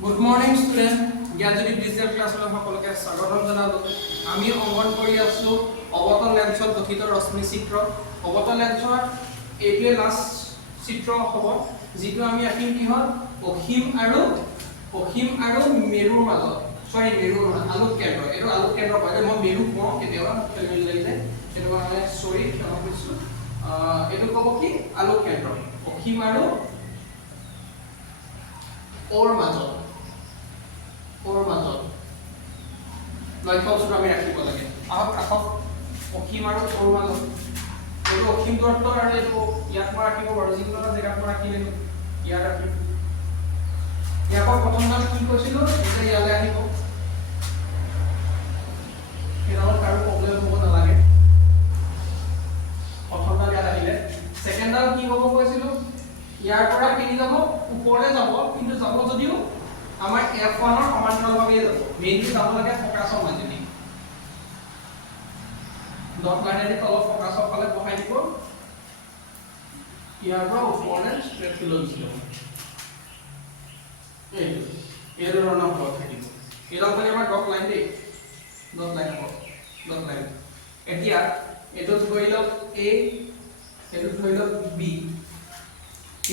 Good morning student. Graduate digital class में সকলকে স্বাগতম জানালো। আমি অংকন কৰি আছো অবতল লেন্সত গঠিত ৰশ্মি চিত্ৰ। অবতল লেন্সৰ এইটোৱে লাষ্ট চিত্ৰ হ'ব যিটো আমি আঁকিম কি হ'ল অসীম আৰু মেৰুৰ মাজত। সৰি মেৰু নহয় আলোক কেন্দ্ৰ। এইটো আলোক কেন্দ্ৰ হয় মই মেৰু কওঁ কেতিয়াবা খেলি লাগিলে সেইটো কাৰণে সৰি ক্ষমা কৰিছো। এইটো ক'ব কি আলোক কেন্দ্ৰ অসীম আৰু ওৰ মাজত লক্ষ্য আমি ৰাখিব লাগে আহক কাষক অসীম আৰু ওৰ মাজত এইটো অসীম দূৰত্ব আৰু এইটো ইয়াত মই ৰাখিব পাৰোঁ যিকোনো এটা জেগাত মই ৰাখিলে ইয়াত ৰাখিম ইয়াৰ পৰা প্ৰথম নাম কি কৈছিলো এতিয়া ইয়ালৈ আহিব এটাও কাৰো প্ৰব্লেম হ'ব নালাগে প্ৰথম নাম ইয়াত আহিলে সেকেন্ড নাম কি হ'ব কৈছিলো ইয়াৰ পৰা কেনি যাব ওপৰলৈ যাব কিন্তু যাব যদিও আমাৰ F1 ৰ সমান্তৰালভাৱে যাব মেইনলি যাব লাগে ফোকাছৰ মাজেদি ডট লাইনেদি তলত ফোকাছৰ ফালে বহাই দিব ইয়াৰ পৰা ওপৰলৈ ষ্ট্ৰেট লৈ যাব এই ধৰণৰ প্লট থাকিব এইডাল খালি আমাৰ ডট লাইন দেই ডট লাইন এতিয়া এইটো ধৰি লওক A এইটো ধৰি লওক B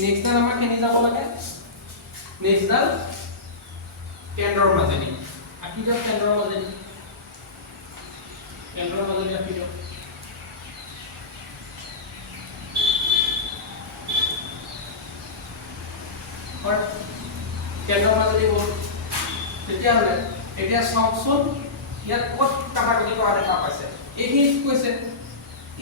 নেক্সট ডাল আমাৰ কেনি যাব লাগে নেক্সট ডাল কেন্দ্ৰৰ মাজেদি আকি যাওক কেন্দ্ৰৰ মাজেদি আকি যাওক হয় কেন্দ্ৰৰ মাজেদি গ'ল তেতিয়াহ'লে এতিয়া চাওকচোন ইয়াত ক'ত কাটাকুটি কৰা দেখা পাইছে এইখিনি কৈছে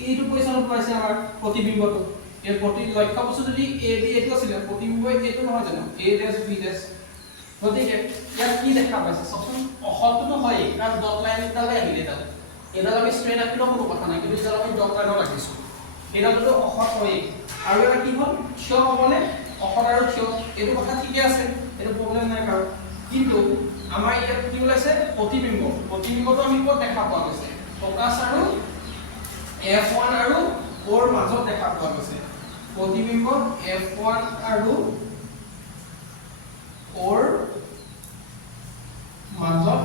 এইটো কুৱেশ্যনত পাইছে আমাৰ প্ৰতিবিম্বটো এই প্ৰতি লক্ষ্য বস্তু যদি A B এইটো আছিল প্ৰতিবিম্ব এইটো নহয় জানো A ডেশ B ডেশ গতিকে ইয়াত কি দেখা পাইছে চাওকচোন অসতটো হয় কাৰণ ডট লাইন এটালে আহিলে তাত এডাল আমি ষ্ট্ৰেট ৰাখিলেও কোনো কথা নাই কিন্তু এডাল আমি ডট লাইনত ৰাখিছো এডালটো অসত হয় আৰু এটা কি হ'ল থিয় হ'বনে অসত আৰু থিয় এইটো কথা ঠিকে আছে এইটো প্ৰব্লেম নাই কাৰো কিন্তু আমাৰ ইয়াত কি ওলাইছে প্ৰতিবিম্বটো আমি ক'ত দেখা পোৱা গৈছে ফোকাছ আৰু F1 আৰু ওৰ মাজত দেখা পোৱা গৈছে প্ৰতিবিম্ব F1 আৰু ওৰ মাজত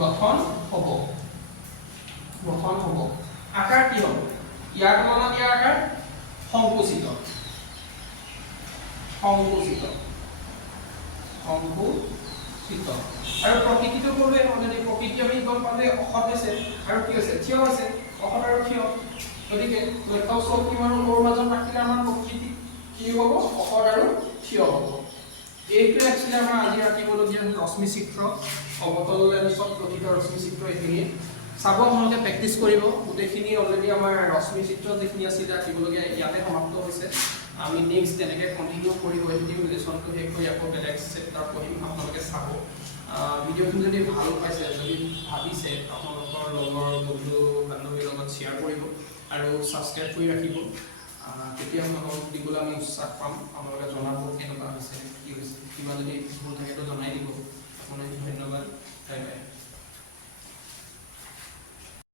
গঠন হ'ব আকাৰ কি হ'ব ইয়াৰ তুলনাত ইয়াৰ আকাৰ সংকুচিত আৰু প্ৰকৃতিটো ক'লে অলৰেডি প্ৰকৃতি আমি গম পালে অসত হৈছে আৰু কি হৈছে থিয় হৈছে অসত আৰু থিয় গতিকে লক্ষ্য চকী আৰু ওৰ মাজত ৰাখিলে আমাৰ প্ৰকৃতি কি হ'ব অসত আৰু থিয় হ'ব এইটো একচুৱেলি আমাৰ আজি ৰাখিবলগীয়া ৰশ্মি চিত্ৰ অবতল লেন্সত গঠিত ৰশ্মি চিত্ৰ এইখিনি চাব আপোনালোকে প্ৰেক্টিছ কৰিব গোটেইখিনি অলৰেডি আমাৰ ৰশ্মি চিত্ৰ যিখিনি আছিল ৰাখিবলগীয়া ইয়াতে সমাপ্ত হৈছে আমি নেক্সট তেনেকৈ কণ্টিনিউ কৰি গৈ থাকিম লেচনটো শেষ কৰি আকৌ বেলেগ চেপ্টাৰ পঢ়িম আপোনালোকে চাব ভিডিঅ'খিনি যদি ভাল পাইছে যদি ভাবিছে আপোনালোকৰ লগৰ বন্ধু বান্ধৱীৰ লগত শ্বেয়াৰ কৰিব আৰু ছাবস্ক্ৰাইব কৰি ৰাখিব তেতিয়া আপোনালোকক দিবলৈ আমি উৎসাহ পাম আপোনালোকে জনাব কেনেকুৱা হৈছে কি হৈছে কিবা যদি ভুল থাকেতো জনাই দিব আপোনাক ধন্যবাদ বাই বাই